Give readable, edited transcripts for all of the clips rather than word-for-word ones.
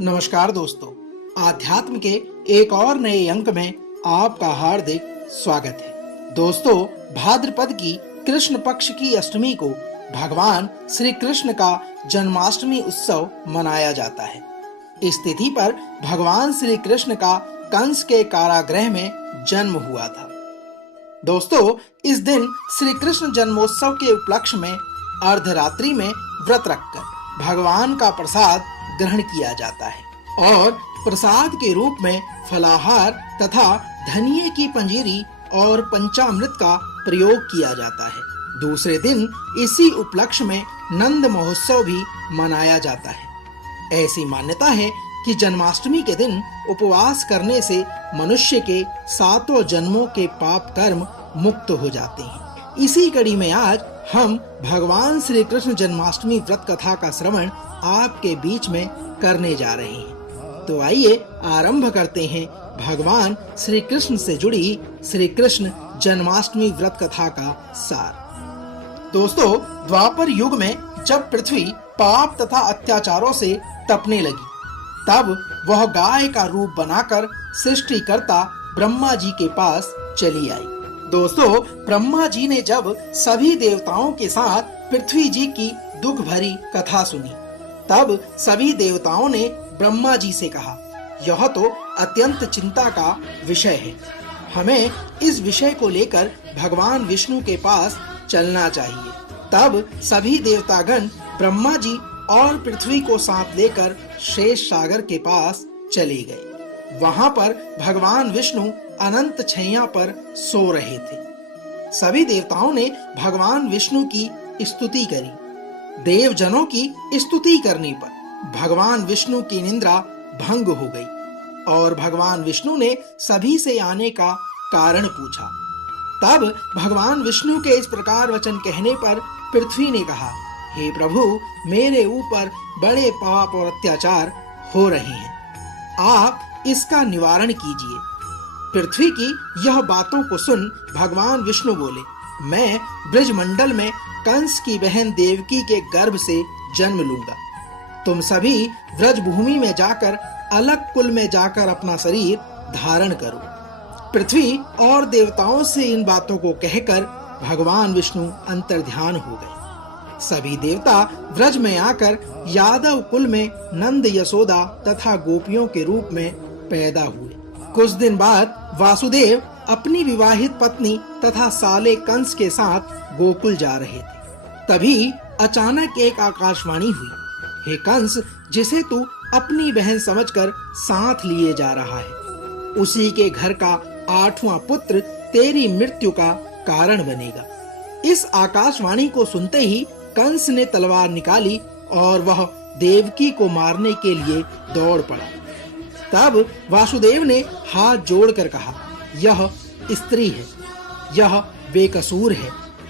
नमस्कार दोस्तों, आध्यात्म के एक और नए अंक में आपका हार्दिक स्वागत है। दोस्तों, भाद्रपद की कृष्ण पक्ष की अष्टमी को भगवान श्री कृष्ण का जन्माष्टमी उत्सव मनाया जाता है। इस तिथि पर भगवान श्री कृष्ण का कंस के कारागृह में जन्म हुआ था। दोस्तों, इस दिन श्री कृष्ण जन्मोत्सव के उपलक्ष्य में अर्धरात्रि में व्रत रखकर भगवान का प्रसाद ग्रहण किया जाता है और प्रसाद के रूप में फलाहार तथा धनिये की पंजीरी और पंचामृत का प्रयोग किया जाता है। दूसरे दिन इसी उपलक्ष्य में नंद महोत्सव भी मनाया जाता है। ऐसी मान्यता है कि जन्माष्टमी के दिन उपवास करने से मनुष्य के 7 जन्मों के पाप कर्म मुक्त हो जाते हैं। इसी कड़ी में आज हम भगवान श्री कृष्ण जन्माष्टमी व्रत कथा का श्रवण आपके बीच में करने जा रहे हैं। तो आइए आरंभ करते हैं भगवान श्री कृष्ण से जुड़ी श्री कृष्ण जन्माष्टमी व्रत कथा का सार। दोस्तों, द्वापर युग में जब पृथ्वी पाप तथा अत्याचारों से तपने लगी, तब वह गाय का रूप बनाकर सृष्टिकर्ता ब्रह्मा जी के पास चली आई। दोस्तों, ब्रह्मा जी ने जब सभी देवताओं के साथ पृथ्वी जी की दुख भरी कथा सुनी, तब सभी देवताओं ने ब्रह्मा जी से कहा, यह तो अत्यंत चिंता का विषय है। हमें इस विषय को लेकर भगवान विष्णु के पास चलना चाहिए। तब सभी देवतागण ब्रह्मा जी और पृथ्वी को साथ लेकर शेष सागर के पास चले गए। वहां पर भगवान विष्णु अनंत छैया पर सो रहे थे। सभी देवताओं ने भगवान विष्णु की स्तुति करी। देवजनों की स्तुति करने पर भगवान विष्णु की निद्रा भंग हो गई और भगवान विष्णु ने सभी से आने का कारण पूछा। तब भगवान विष्णु के इस प्रकार वचन कहने पर पृथ्वी ने कहा, हे प्रभु, मेरे ऊपर बड़े पाप और अत्याचार हो रहे हैं, आप इसका निवारण कीजिए। पृथ्वी की यह बातों को सुन भगवान विष्णु बोले, मैं ब्रजमंडल में कंस की बहन देवकी के गर्भ से जन्म लूंगा। तुम सभी व्रज भूमि में जाकर अलग कुल में जाकर अपना शरीर धारण करो। पृथ्वी और देवताओं से इन बातों को कहकर भगवान विष्णु अंतर्ध्यान हो गए। सभी देवता व्रज में आकर यादव कुल में नंद, यशोदा तथा गोपियों के रूप में पैदा हुए। कुछ दिन बाद वासुदेव अपनी विवाहित पत्नी तथा साले कंस के साथ गोकुल जा रहे थे। तभी अचानक एक आकाशवाणी हुई, हे कंस, जिसे तू अपनी बहन समझकर साथ लिए जा रहा है, उसी के घर का 8वां पुत्र तेरी मृत्यु का कारण बनेगा। इस आकाशवाणी को सुनते ही कंस ने तलवार निकाली और वह देवकी को मारने के लिए दौड़ पड़ा। तब वासुदेव ने हाथ जोड़कर कहा, यह स्त्री है, यह बेकसूर है,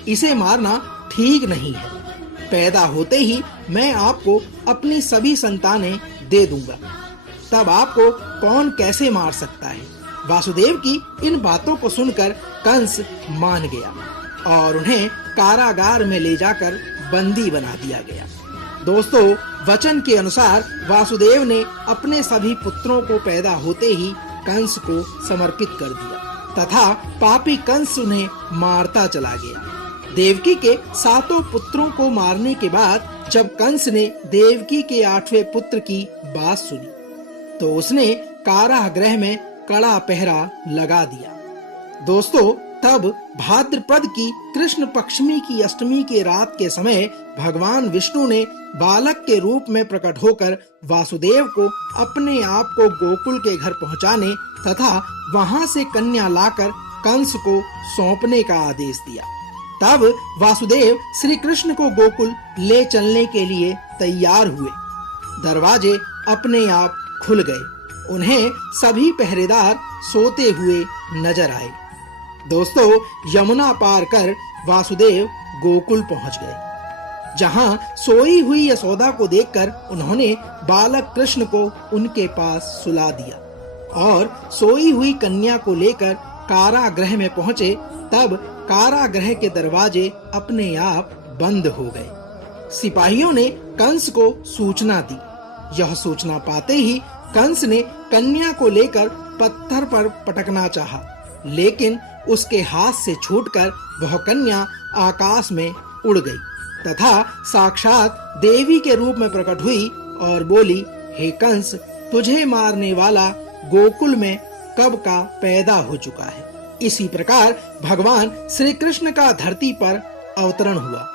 इसे मारना ठीक नहीं है। पैदा होते ही मैं आपको अपनी सभी संतानें दे दूंगा, तब आपको कौन कैसे मार सकता है। वासुदेव की इन बातों को सुनकर कंस मान गया और उन्हें कारागार में ले जाकर बंदी बना दिया गया। दोस्तों, वचन के अनुसार वासुदेव ने अपने सभी पुत्रों को पैदा होते ही कंस को समर्पित कर दिया तथा पापी कंस उन्हें मारता चला गया। देवकी के 7 पुत्रों को मारने के बाद जब कंस ने देवकी के 8वें पुत्र की बात सुनी, तो उसने कारागृह में कड़ा पहरा लगा दिया। दोस्तों, तब भाद्रपद की कृष्ण पक्षमी की अष्टमी के रात के समय भगवान विष्णु ने बालक के रूप में प्रकट होकर वासुदेव को अपने आप को गोकुल के घर पहुंचाने तथा वहां से कन्या लाकर कंस को सौंपने का आदेश दिया। तब वासुदेव श्री कृष्ण को गोकुल ले चलने के लिए तैयार हुए। दरवाजे अपने आप खुल गए। उन्हें सभी पहरेदार सोते हुए नजर आए। दोस्तों, यमुना पार कर वासुदेव गोकुल पहुंच गए, जहां सोई हुई यशोदा को देखकर उन्होंने बालक कृष्ण को उनके पास सुला दिया और सोई हुई कन्या को लेकर कारागृह में पहुंचे। तब कारागृह के दरवाजे अपने आप बंद हो गए। सिपाहियों ने कंस को सूचना दी। यह सूचना पाते ही कंस ने कन्या को लेकर पत्थर पर पटकना चाहा, लेकिन उसके हाथ से छूटकर वह कन्या आकाश में उड़ गई तथा साक्षात देवी के रूप में प्रकट हुई और बोली, हे कंस, तुझे मारने वाला गोकुल में कब का पैदा हो चुका है। इसी प्रकार भगवान श्री कृष्ण का धरती पर अवतरण हुआ।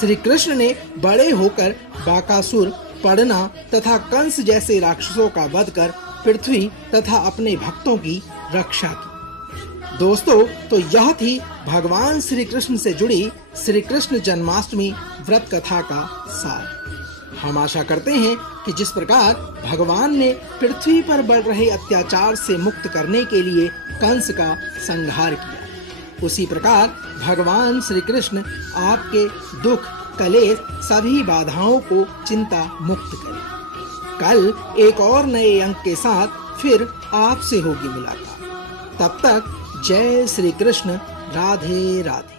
श्री कृष्ण ने बड़े होकर बाकासुर, पढ़ना तथा कंस जैसे राक्षसों का वध कर पृथ्वी तथा अपने भक्तों की रक्षा की। दोस्तों, तो यह थी भगवान श्री कृष्ण से जुड़ी श्री कृष्ण जन्माष्टमी व्रत कथा का सार। हम आशा करते हैं कि जिस प्रकार भगवान ने पृथ्वी पर बढ़ रहे अत्याचार से मुक्त करने के लिए कंस का संहार किया, उसी प्रकार भगवान श्री कृष्ण आपके दुख, कलेश, सभी बाधाओं को चिंता मुक्त करें। कल एक और नए अंक के साथ फिर आपसे होगी मुलाकात। तब तक जय श्री कृष्ण, राधे राधे।